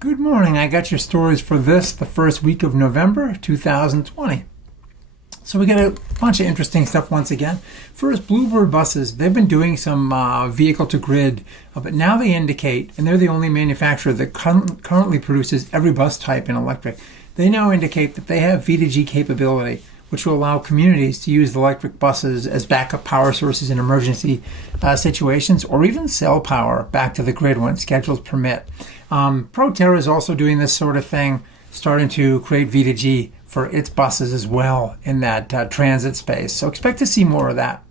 Good morning. I got your stories for the first week of November 2020. So we got a bunch of interesting stuff once again. First, BlueBird buses. They've been doing some vehicle to grid, but now they indicate, and they're the only manufacturer that currently produces every bus type in electric. They now indicate that they have V2G capability, which will allow communities to use electric buses as backup power sources in emergency situations, or even sell power back to the grid when schedules permit. Proterra is also doing this sort of thing, starting to create V2G for its buses as well in that transit space. So expect to see more of that.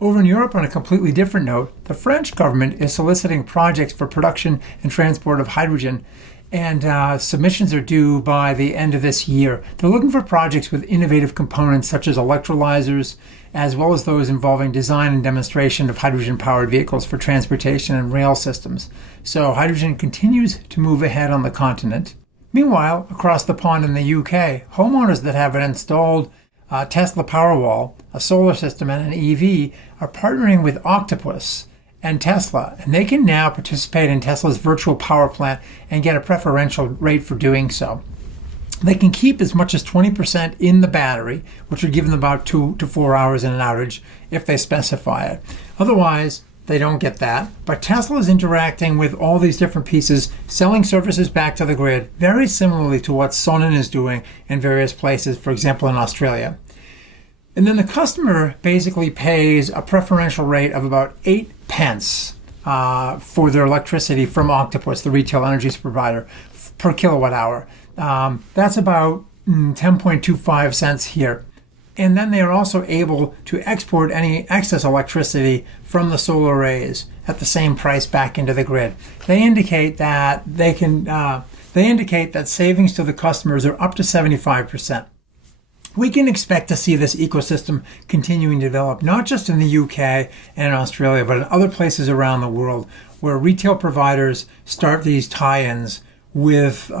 Over in Europe, on a completely different note, the French government is soliciting projects for production and transport of hydrogen, and submissions are due by the end of this year. They're looking for projects with innovative components such as electrolyzers, as well as those involving design and demonstration of hydrogen-powered vehicles for transportation and rail systems. So hydrogen continues to move ahead on the continent. Meanwhile, across the pond in the UK, homeowners that have an installed Tesla Powerwall, a solar system, and an EV are partnering with Octopus and Tesla, and they can now participate in Tesla's virtual power plant and get a preferential rate for doing so. They can keep as much as 20% in the battery, which would give them about 2 to 4 hours in an outage if they specify it. Otherwise, they don't get that. But Tesla is interacting with all these different pieces, selling services back to the grid, very similarly to what Sonnen is doing in various places, for example, in Australia. And then the customer basically pays a preferential rate of about 8 pence for their electricity from Octopus, the retail energy provider, per kilowatt hour. That's about 10.25 cents here. And then they are also able to export any excess electricity from the solar arrays at the same price back into the grid. They indicate that savings to the customers are up to 75%. We can expect to see this ecosystem continuing to develop, not just in the UK and in Australia, but in other places around the world where retail providers start these tie-ins with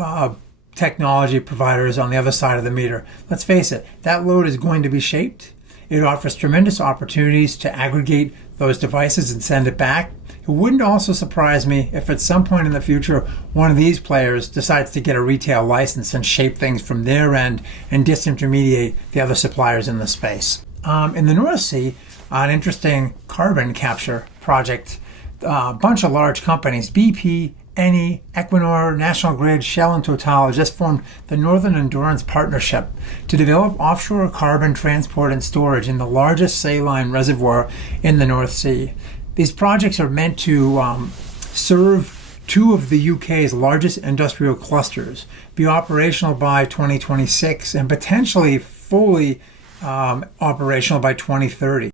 technology providers on the other side of the meter. Let's face it, that load is going to be shaped. It offers tremendous opportunities to aggregate those devices and send it back. It wouldn't also surprise me if at some point in the future one of these players decides to get a retail license and shape things from their end and disintermediate the other suppliers in the space. In the North Sea, an interesting carbon capture project, a bunch of large companies, BP, Eni, Equinor, National Grid, Shell, and Total just formed the Northern Endurance Partnership to develop offshore carbon transport and storage in the largest saline reservoir in the North Sea. These projects are meant to serve two of the UK's largest industrial clusters, be operational by 2026, and potentially fully operational by 2030.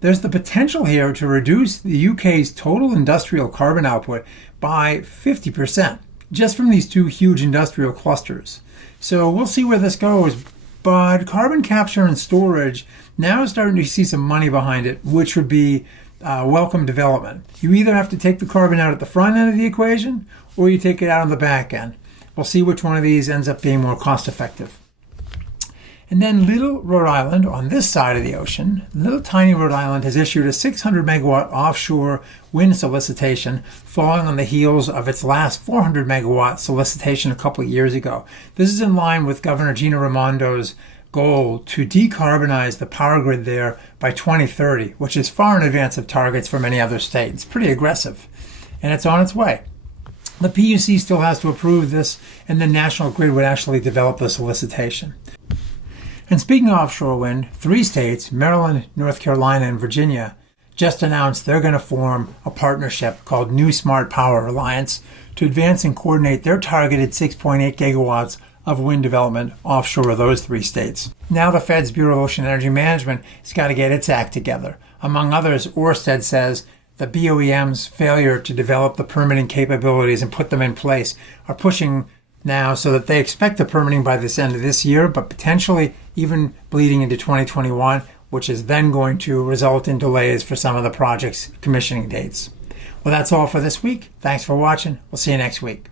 There's the potential here to reduce the UK's total industrial carbon output by 50%, just from these two huge industrial clusters. So we'll see where this goes, but carbon capture and storage now is starting to see some money behind it, which would be welcome development. You either have to take the carbon out at the front end of the equation, or you take it out on the back end. We'll see which one of these ends up being more cost effective. And then little Rhode Island, on this side of the ocean, little tiny Rhode Island has issued a 600 megawatt offshore wind solicitation following on the heels of its last 400 megawatt solicitation a couple of years ago. This is in line with Governor Gina Raimondo's goal to decarbonize the power grid there by 2030, which is far in advance of targets for many other states. Pretty aggressive, and it's on its way. The PUC still has to approve this, and the National Grid would actually develop the solicitation. And speaking of offshore wind, 3 states, Maryland, North Carolina, and Virginia, just announced they're going to form a partnership called New Smart Power Alliance to advance and coordinate their targeted 6.8 gigawatts of wind development offshore of those 3 states. Now the Fed's Bureau of Ocean Energy Management has got to get its act together. Among others, Ørsted says the BOEM's failure to develop the permitting capabilities and put them in place are pushing now so that they expect the permitting by this end of this year, but potentially even bleeding into 2021, which is then going to result in delays for some of the project's commissioning dates. Well, that's all for this week. Thanks for watching. We'll see you next week.